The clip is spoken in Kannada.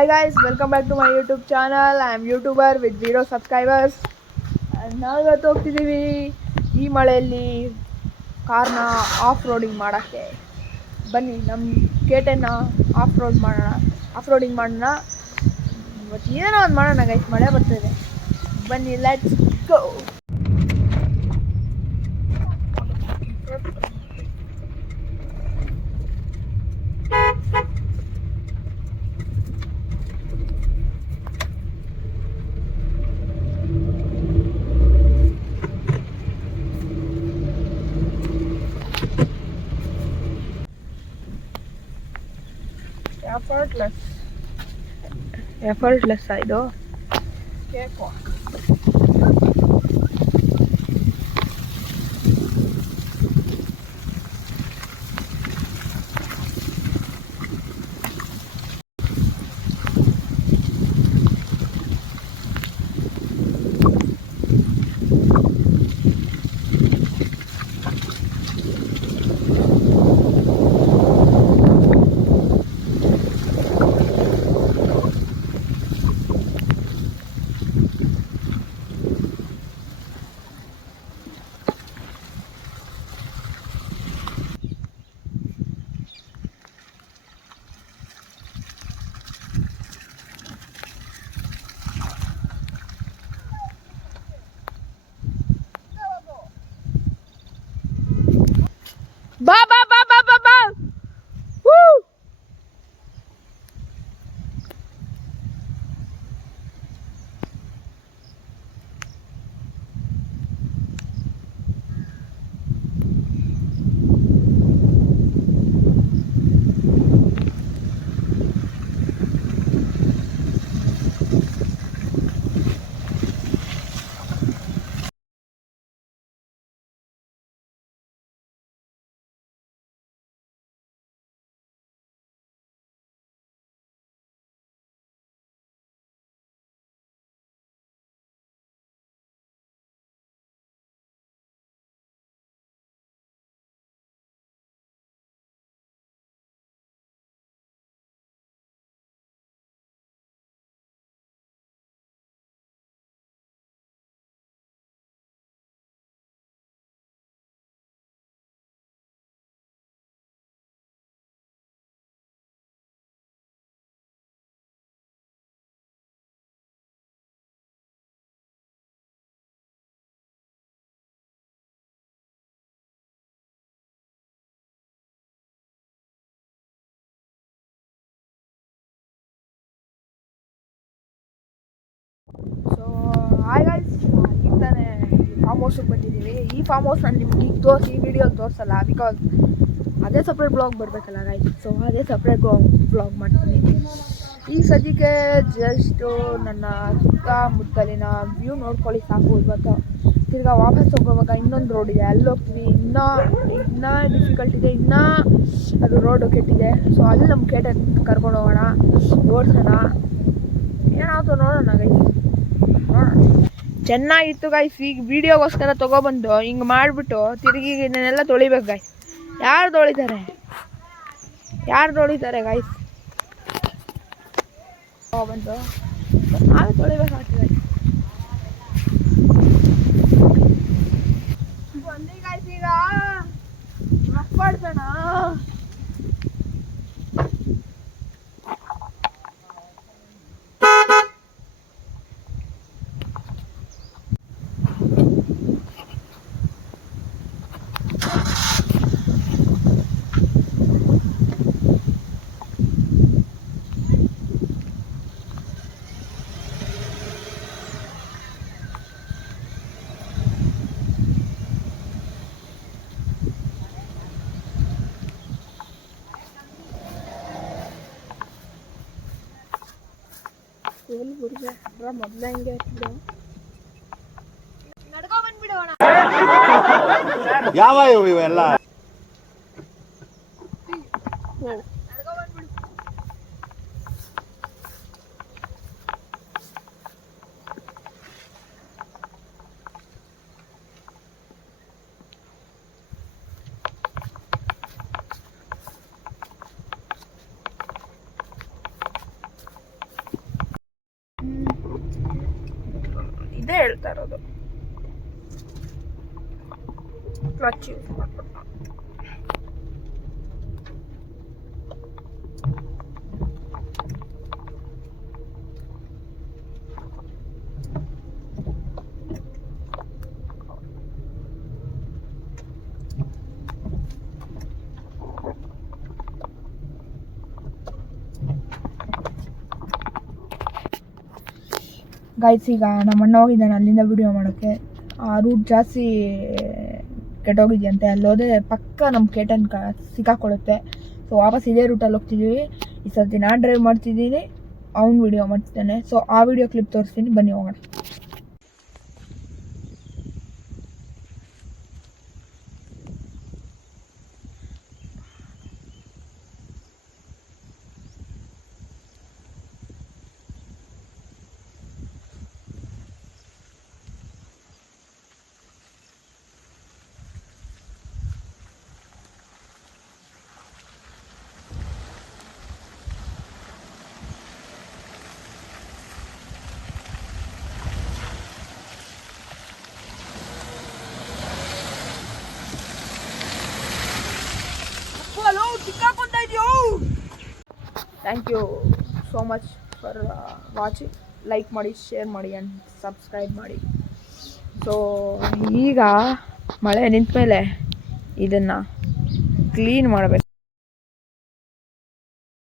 Hi guys, welcome back to my YouTube channel. I am YouTuber with 0 subscribers. ನಾವಿವತ್ತು ಹೋಗ್ತಿದ್ದೀವಿ ಈ ಮಳೆಯಲ್ಲಿ ಕಾರ್ನ ಆಫ್ ರೋಡಿಂಗ್ ಮಾಡೋಕ್ಕೆ. ಬನ್ನಿ ನಮ್ಮ KTM ಆಫ್ ರೋಡಿಂಗ್ ಮಾಡೋಣ. ಇವತ್ತು ಏನೋ ಒಂದು ಮಾಡೋಣ ಗೈಸ್, ಮಳೆ ಬರ್ತಿದೆ. ಬನ್ನಿ, ಲೆಟ್ಸ್ ಗೋ. ಎಫರ್ಟ್ಲೆಸ್ ಇದು ಕೇಕ್ ವಾಕ್. ಬಾ ಬಾ ಬಾ ಬಾ ಬಾ ಬಾ. ಸೊ ಹಾಯ್ ಗೈಸ್, ಈಗ ತಾನೇ ಫಾರ್ಮ್ ಹೌಸ್ಗೆ ಬಂದಿದ್ದೀವಿ. ಈ ಫಾರ್ಮ್ ಹೌಸ್ ನಾನು ನಿಮ್ಗೆ ಈಗ ಈ ವಿಡಿಯೋಲಿ ತೋರಿಸಲ್ಲ, ಬಿಕಾಸ್ ಅದೇ ಸಪ್ರೇಟ್ ಬ್ಲಾಗ್ ಬರಬೇಕಲ್ಲ ಗೈಸ್. ಸೊ ಅದೇ ಸಪ್ರೇಟ್ ಬ್ಲಾಗ್ ಮಾಡ್ತೀನಿ. ಈಗ ಸದ್ಯಕ್ಕೆ ಜಸ್ಟು ನನ್ನ ಸುತ್ತಮುತ್ತಲಿನ ವ್ಯೂ ನೋಡ್ಕೊಳ್ಳಿ ಸಾಕು. ಇವತ್ತು ತಿರ್ಗಾ ವಾಪಸ್ ಹೋಗುವಾಗ ಇನ್ನೊಂದು ರೋಡ್ ಇದೆ, ಅಲ್ಲಿ ಹೋಗ್ತೀವಿ. ಇನ್ನೂ ಡಿಫಿಕಲ್ಟ್ ಇದೆ, ಇನ್ನೂ ಅದು ರೋಡು ಕೆಟ್ಟಿದೆ. ಸೊ ಅಲ್ಲಿ ನಮ್ಮ KTM ಕರ್ಕೊಂಡು ಹೋಗೋಣ, ಓಡಿಸೋಣ, ಏನಾಯ್ತು ನೋಡೋಣ ಗೈಸ್, ನೋಡೋಣ. ಚೆನ್ನಾಗಿತ್ತು ಗೈಸ್. ಈಗ ವಿಡಿಯೋಗೋಸ್ಕರ ತೊಗೊಬಂದು ಹಿಂಗೆ ಮಾಡಿಬಿಟ್ಟು ತಿರುಗಿ ಇದನ್ನೆಲ್ಲ ತೊಳಿಬೇಕು ಗೈಸ್. ಯಾರು ತೊಳಿತಾರೆ ಗೈಸ್? ಬಂದು ನಾವೇ ತೊಳಿಬೇಕಾಗ್ತದೆ. ಬಂದಿ ಗೈಸ್, ಈಗ ಮಕ್ಕಳ್ಸೋಣ. ಮೊದಲೇ ಹಂಗೆ ನಡ್ಕೊ ಬಂದ್ಬಿಡೋಣ. ಯಾವ ಇವೆಲ್ಲ ಕ್ಲಚ್ ಯೂಸ್ ಮಾಡ್ಬಿಟ್ಟು ಗೈಸ್. ಈಗ ನಮ್ಮ ಅಣ್ಣ ಹೋಗಿದ್ದಾನೆ ಅಲ್ಲಿಂದ ವಿಡಿಯೋ ಮಾಡೋಕ್ಕೆ. ಆ ರೂಟ್ ಜಾಸ್ತಿ ಕೆಟ್ಟೋಗಿದೆಯಂತೆ. ಅಲ್ಲಿ ಹೋದ್ರೆ ಪಕ್ಕ ನಮ್ಮ ಕೇಟನ್ ಸಿಕ್ಕಾಕೊಳ್ಳುತ್ತೆ. ಸೊ ವಾಪಸ್ ಇದೇ ರೂಟಲ್ಲಿ ಹೋಗ್ತಿದ್ದೀವಿ. ಈ ಸರ್ತಿ ನಾನು ಡ್ರೈವ್ ಮಾಡ್ತಿದ್ದೀನಿ, ಅವ್ನು ವಿಡಿಯೋ ಮಾಡ್ತಿದ್ದಾನೆ. ಸೊ ಆ ವಿಡಿಯೋ ಕ್ಲಿಪ್ ತೋರಿಸ್ತೀನಿ, ಬನ್ನಿ ಹೋಗೋಣ. Thank you so much for watching. Like ಮಾಡಿ, ಶೇರ್ ಮಾಡಿ ಆ್ಯಂಡ್ ಸಬ್ಸ್ಕ್ರೈಬ್ ಮಾಡಿ. ಸೊ ಈಗ ಮಳೆ ನಿಂತ ಮೇಲೆ ಇದನ್ನು ಕ್ಲೀನ್ ಮಾಡಬೇಕು.